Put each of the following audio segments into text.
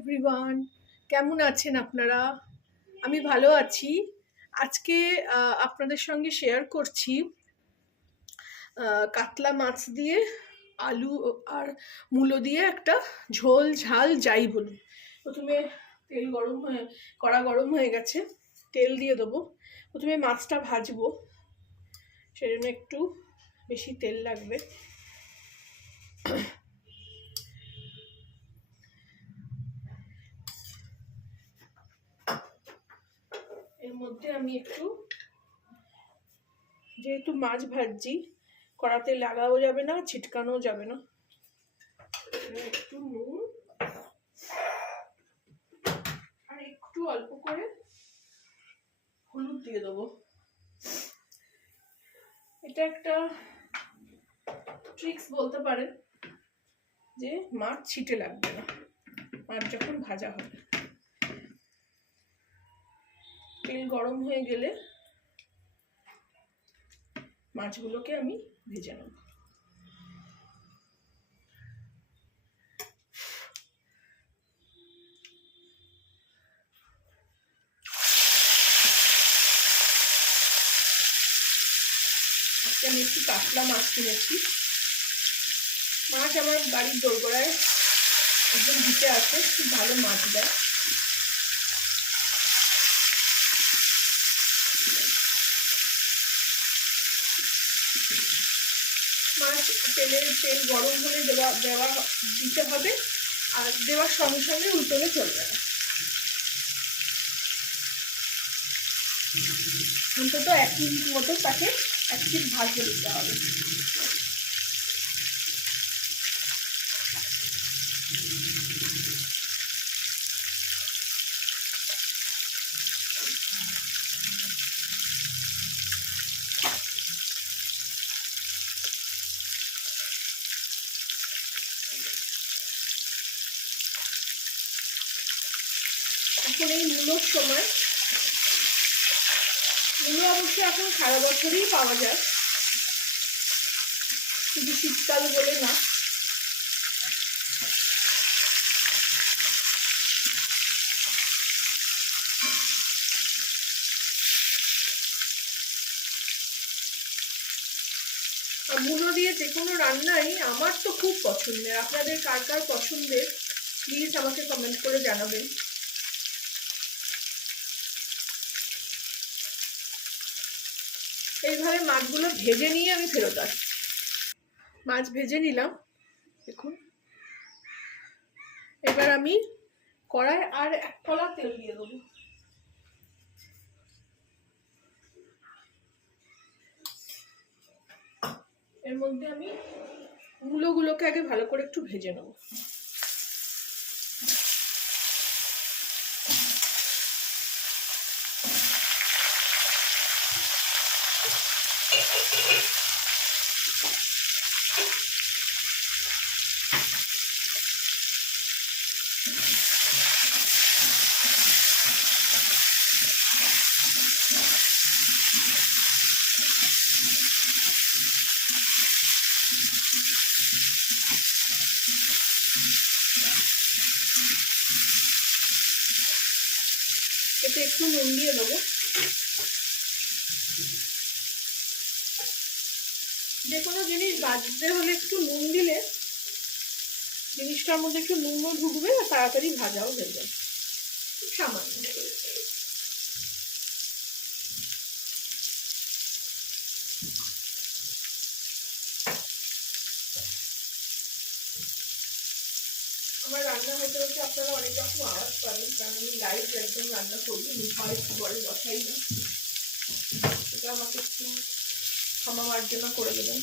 Everyone, কেমন আছেন আপনারা? আমি ভালো আছি। আজকে আপনাদের সঙ্গে শেয়ার করছি কাতলা মাছ দিয়ে আলু আর মূলো দিয়ে একটা ঝোল ঝাল যাই বলুন। প্রথমে কড়া গরম হয়ে গেছে, তেল দিয়ে দেবো। প্রথমে মাছটা ভাজবো, সেজন্য একটু বেশি তেল লাগবে। এর মধ্যে আমি একটু, যেহেতু মাছ ভাজছি, কড়াতে লাগাও যাবে না, ছিটকানো যাবে না, একটু নুন আর একটু অল্প করে হলুদ দিয়ে দেবো। এটা একটা ট্রিক্স বলতে পারেন, যে মাছ ছিটে লাগবে না মাছ যখন ভাজা হবে। তেল গরম হয়ে গেলে মাছগুলোকে আমি ভেজে নেব। আজকে আমি একটু কাতলা মাছ কিনেছি। মাছ আমার বাড়ির দোরগোড়ায় একদম দিতে আছে, খুব ভালো মাছ দেয়। মাছ তেল গরম হলে দিতে হবে, আর দেওয়ার সঙ্গে সঙ্গে উল্টোলে চলবে না। অন্তত 1 মিনিট মতো তাকে 1 মিনিট ভাজতে দিতে হবে। এখন এই মূলোর সময়, মূলো অবশ্যই এখন সারা বছরই পাওয়া যায়, শুধু শীতকাল বলে না। আর মূলো দিয়ে যে কোনো রান্নাই আমার তো খুব পছন্দের। আপনাদের কার কার পছন্দের প্লিজ আমাকে কমেন্ট করে জানাবেন। এইভাবে মাছগুলো ভেজে নিয়ে আমি ফেরত আসছি। মাছ ভেজে নিলাম, দেখুন। এবার আমি কড়াই আর 1 কলা তেল দিয়ে দেবো। এর মধ্যে আমি মূলোগুলোকে আগে ভালো করে একটু ভেজে নেব। এতে একটু নুন দিয়ে দেবো। যে কোনো জিনিস ভাজতে হলে একটু নুন দিলে জিনিসটার মধ্যে একটু নুনও ঢুকবে আর তাড়াতাড়ি ভাজাও হয়ে যাবে। সামান্য আমার রান্না হতে হতে আপনারা অনেক রকম আওয়াজ পাবেন, কারণ আমি লাইভ একদম রান্না করি, ভয়েস ঘরে বসাই না। এটা আমাকে একটু ক্ষমা মার্জনা করে দেবেন।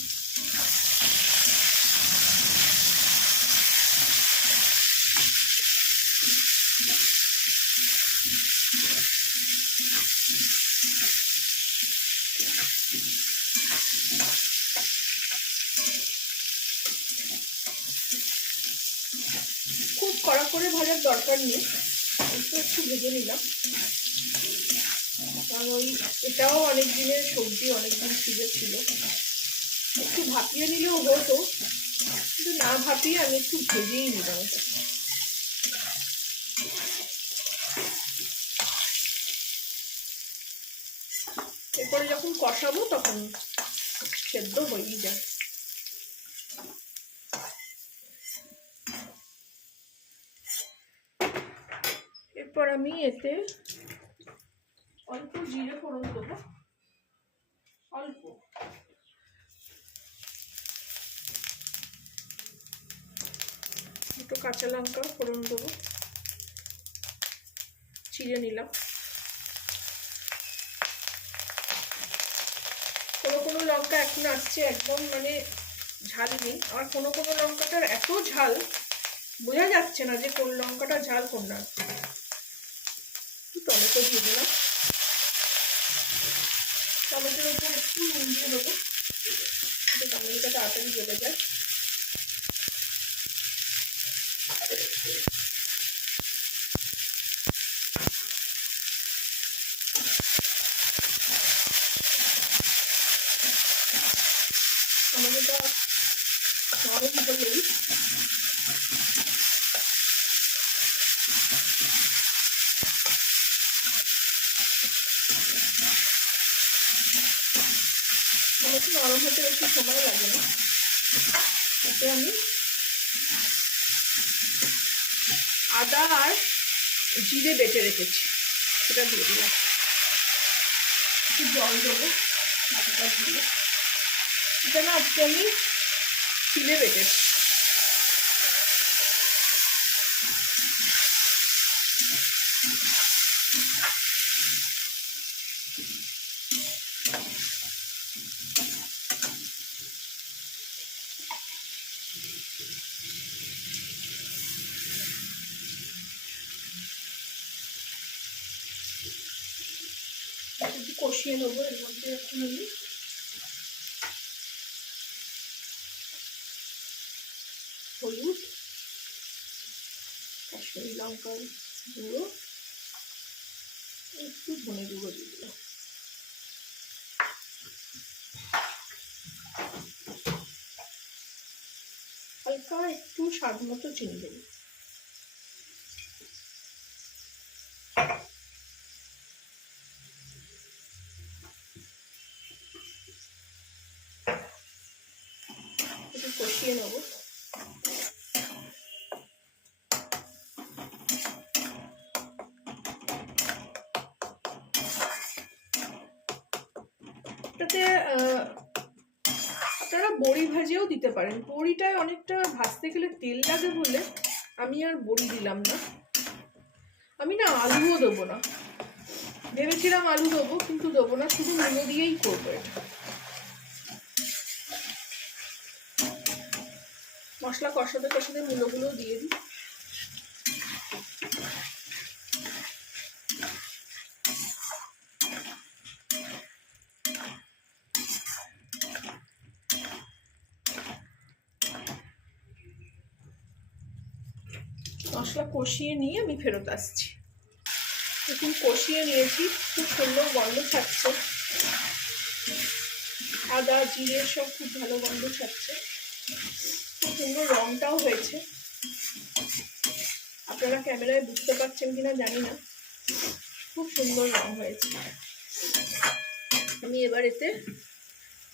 খুব কড়া করে ভাজার দরকার নেই, একটু ভেজে নিলাম। কারণ এটাও অনেক দিনের সবজি, অনেকদিন ফ্রিজে ছিল। একটু ভাপিয়ে নিলেও হতো, কিন্তু না ভাপিয়ে আমি একটু ভেজেই নিলাম। এরপরে যখন কষাবো তখন সেদ্ধ হয়েই যায়। এরপর আমি এতে অল্প জিরে ফোড়ন দেবো, অল্প, দুটো কাঁচা লঙ্কা ফোড়ন দেবো, চিড়ে নিলাম। কোনো কোনো লঙ্কা এখন আসছে একদম মানে ঝাল নেই, আর কোনো কোনো লঙ্কাটার এত ঝাল বোঝা যাচ্ছে না যে কোন লঙ্কাটা ঝাল কোনটা। টমেটো দিয়ে দিলাম, টমেটোর উপর একটু নুন দিয়ে দেবো, টমেটোটা তাড়াতাড়ি গলে যায়। টমেটোটা নরম হলেই টমেটো নরম হতে বেশি সময় লাগে না। এতে আমি আদা আর জিরে বেটে রেখেছি, সেটা দিয়ে দিলাম। একটু জল দেবো আদাটা দিয়ে। এটা না আজকে আমি শিলে বেটেছি। একটু কষিয়ে নেবো। এর মধ্যে এখন আমি হলুদ, কাশ্মীরি লঙ্কার গুঁড়ো, একটু ধনে গুঁড়ো দিয়ে দিলাম। হালকা একটু স্বাদ মতো চিনি দেবো। একটু কষিয়ে নেবো। এটাতে আপনারা বড়ি ভাজিও দিতে পারেন। বড়িটায় অনেকটা ভাজতে গেলে তেল লাগে বলে আমি আর বড়ি দিলাম না। আমি না আলুও দেবো না, ভেবেছিলাম আলু দেবো কিন্তু দেবো না, শুধু মূলো দিয়েই করবো এটা। মশলা কষাতে কষাতে মূলোগুলো দিয়ে দিই। মশলা কষিয়ে নিয়ে আমি ফেরত আসছি। এখন কষিয়ে নিয়েছি, খুব সুন্দর গন্ধ ছাড়ছে, আদা জিরে সব খুব ভালো গন্ধ ছাড়ছে, খুব সুন্দর রংটাও হয়েছে। আপনারা ক্যামেরায় বুঝতে পারছেন কিনা জানি না, খুব সুন্দর রং হয়েছে। আমি এবার এতে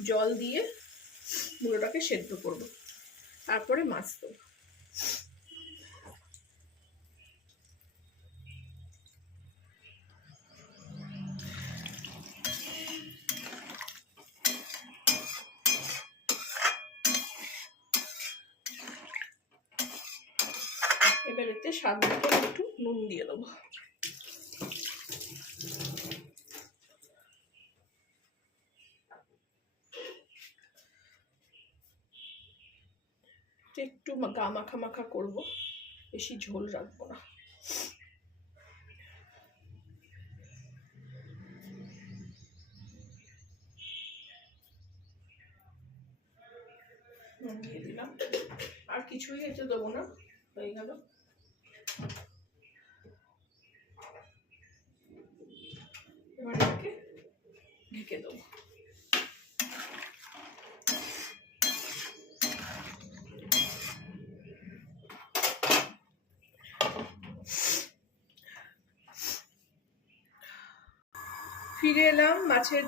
জল দিয়ে মূলোটাকে সেদ্ধ করব, তারপরে মাছ দেবো। এবার এতে স্বাদ মতো একটু নুন দিয়ে দেবো। একটু গা মাখা মাখা করবো, বেশি ঝোল রাখবো না। দিয়ে দিলাম, আর কিছুই এতে দেবো না, হয়ে গেল। এবার এটাকে ঢেকে দেবো। ফিরে এলাম মাছের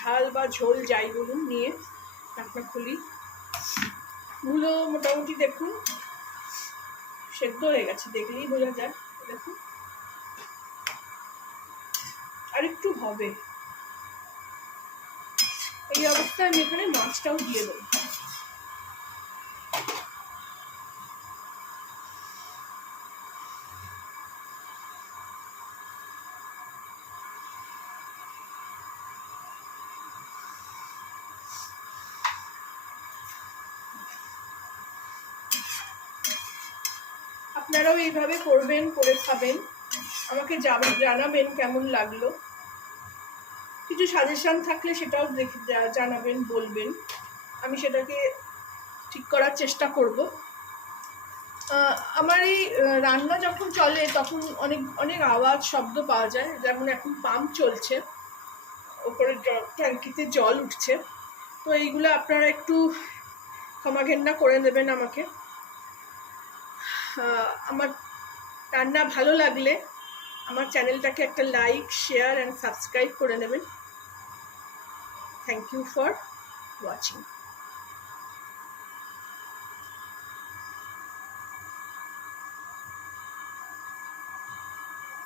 ঝাল বা ঝোল যাই বলুন নিয়ে ঢাকনা খুলি। মূলো মোটামুটি দেখুন সেদ্ধ হয়ে গেছে, দেখলেই বোঝা যায়। দেখুন আর একটু হবে। এই অবস্থায় আমি এখানে মাছটাও দিয়ে দেবো। আপনারাও এইভাবে করবেন, করে খাবেন, আমাকে জানাবেন কেমন লাগলো। কিছু সাজেশন থাকলে সেটাও জানাবেন, বলবেন, আমি সেটাকে ঠিক করার চেষ্টা করব। আমার এই রান্না যখন চলে তখন অনেক অনেক আওয়াজ শব্দ পাওয়া যায়, যেমন এখন পাম্প চলছে, ওপরে ট্যাঙ্কিতে জল উঠছে, তো এইগুলো আপনারা একটু ক্ষমাঘেন্না করে নেবেন আমাকে। আমার রান্না ভালো লাগলে আমার চ্যানেলটাকে একটা লাইক, শেয়ার অ্যান্ড সাবস্ক্রাইব করে নেবেন। Thank you for watching.